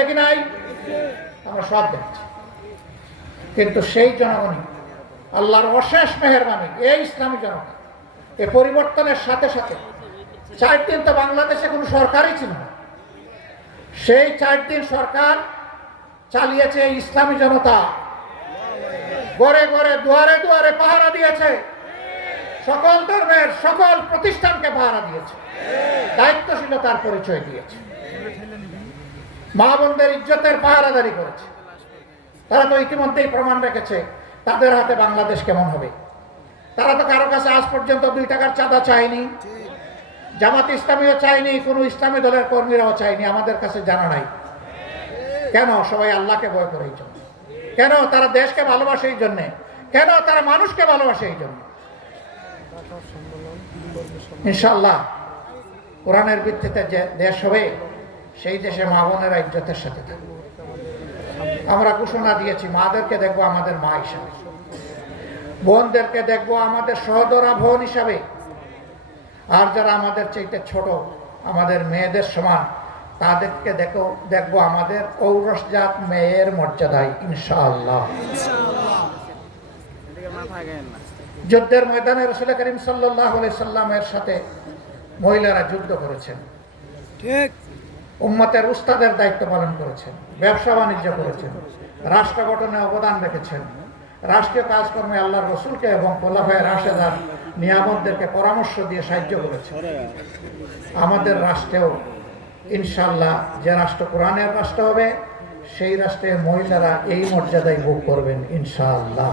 দেখি নাই? আমরা সব দেখছি। কিন্তু সেই জনগণই, আল্লাহর অশেষ মেহরবানি, এই ইসলামী জনতা, এ পরিবর্তনের সাথে সাথে চার দিন তো বাংলাদেশে কোনো সরকারই ছিল না। সেই চার দিন সরকার চালিয়েছে ইসলামী জনতা। গড়ে গড়ে, দুয়ারে দুয়ারে পাহারা দিয়েছে। সকল ধর্মের সকল প্রতিষ্ঠানকে পাহারা দিয়েছে। দায়িত্বশীলতার পরিচয় দিয়েছে। মা বোনদের ইজ্জতের পাহারাদারি করেছে। তারা তো ইতিমধ্যেই প্রমাণ রেখেছে তাদের হাতে বাংলাদেশ কেমন হবে। তারা তো কারও কাছে আজ পর্যন্ত দুই টাকার চাঁদা চায়নি, জামাত ইসলামীও চায়নি, কোনো ইসলামী দলের কর্মীরাও চায়নি, আমাদের কাছে জানা নাই। কেন? সবাই আল্লাহকে ভয় করে এই জন্য। কেন? তারা দেশকে ভালোবাসে এই জন্যে। কেন? তারা মানুষকে ভালোবাসে এই জন্য। ইনশাল্লাহ কোরআনের ভিত্তিতে যে দেশ হবে সেই দেশে মা বোনেরা ইজ্জতের সাথে থাকবে। আমরা ঘোষণা দিয়েছি, মাদেরকে দেখব আমাদের মা হিসাবে। বোনদেরকে দেখব আমাদের সহদরা বোন হিসাবে। আর যারা আমাদের চাইতে ছোট, আমাদের মেয়েদের সমান, তাদেরকে দেখো, দেখব আমাদের ঔরসজাত মেয়ের মর্যাদায়, ইনশাআল্লাহ। যুদ্ধের ময়দানে রসুল করিম সাল্লাহ সাল্লামের সাথে মহিলারা যুদ্ধ করেছেন। ঠিক। উম্মতের উস্তাদের দায়িত্ব পালন করেছেন, ব্যবসা বাণিজ্য করেছেন, রাষ্ট্র গঠনে অবদান রেখেছেন। রাষ্ট্রীয় কাজকর্মে আল্লাহর রসুলকে এবং কোলাফায় রাশেদার নিয়ামতদেরকে পরামর্শ দিয়ে সাহায্য করেছেন। আমাদের রাষ্ট্রেও ইনশাল্লাহ যে রাষ্ট্র কোরআনের রাষ্ট্র হবে, সেই রাষ্ট্রের মহিলারা এই মর্যাদায় ভোগ করবেন ইনশাআল্লাহ।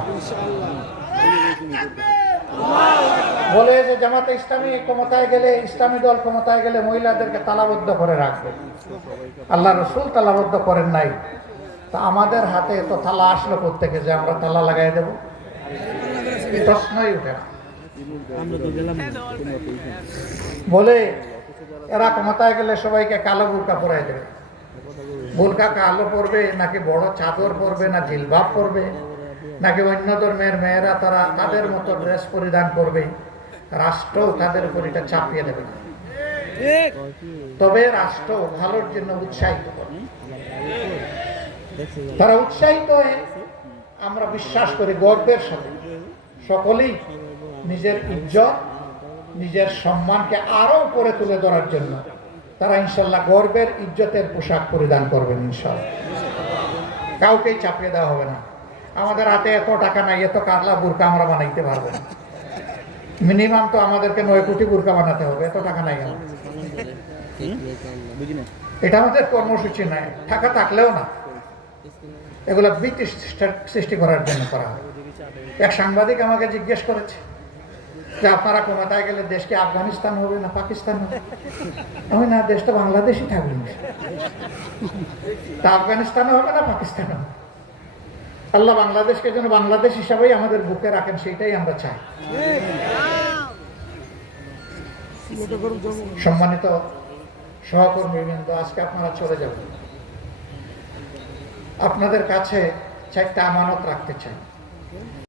বলে যে জামাতে ইসলামী ক্ষমতায় গেলে, ইসলামী দল ক্ষমতায় গেলে মহিলাদেরকে তালাবদ্ধ করে রাখবে। আল্লাহ রসুল তালাবদ্ধ করেন নাই। তা আমাদের হাতে তো তালা আসলো থেকে যে আমরা তালা লাগাই দেব? প্রশ্নই উঠে বলে, এরা ক্ষমতায় গেলে সবাইকে কালো বুরকা পরাই দেবে। বুরকা কালো পরবে, নাকি বড় চাদর পরবে, না জিলবাব পরবে? নাকি অন্য ধর্মের মেয়েরা তারা তাদের মতো ড্রেস পরিধান করবে? রাষ্ট্রও তাদের উপর এটা চাপিয়ে দেবে। না তবে রাষ্ট্র ভালোর জন্য উৎসাহিত তারা উৎসাহিত হয়ে আমরা বিশ্বাস করি গর্বের সাথে। সকলেই নিজের ইজ্জত, নিজের সম্মানকে আরও উপরে তুলে ধরার জন্য তারা ইনশাল্লাহ গর্বের, ইজ্জতের পোশাক পরিধান করবেন ইনশাল্লাহ। কাউকেই চাপিয়ে দেওয়া হবে না। আমাদের হাতে এত টাকা নাই, এত কারলা বুরকা আমরা বানাইতে পারব না। মিনিমাম তো আমাদেরকে নয় কোটি বুরকা বানাতে হবে, এত টাকা নাই এটা আমাদের কর্মসূচি নাই, টাকা থাকলেও না। এগুলো ভীতি সৃষ্টি- করার জন্য করা হয়। এক সাংবাদিক আমাকে জিজ্ঞেস করেছে যে আপনারা ক্ষমতায় গেলে দেশ কি আফগানিস্তান হবে না পাকিস্তান হবে? আমি, না, দেশ তো বাংলাদেশই থাকবে। না। আফগানিস্তানও হবে না পাকিস্তান হবে। আল্লাহ বাংলাদেশকে যেন বাংলাদেশ হিসাবেই আমাদের বুকে রাখেন সেটাই আমরা চাই। সম্মানিত সহকর্মীবৃন্দ আজকে আপনারা চলে যাবেন। আপনাদের কাছে চারটা আমানত রাখতে চাই।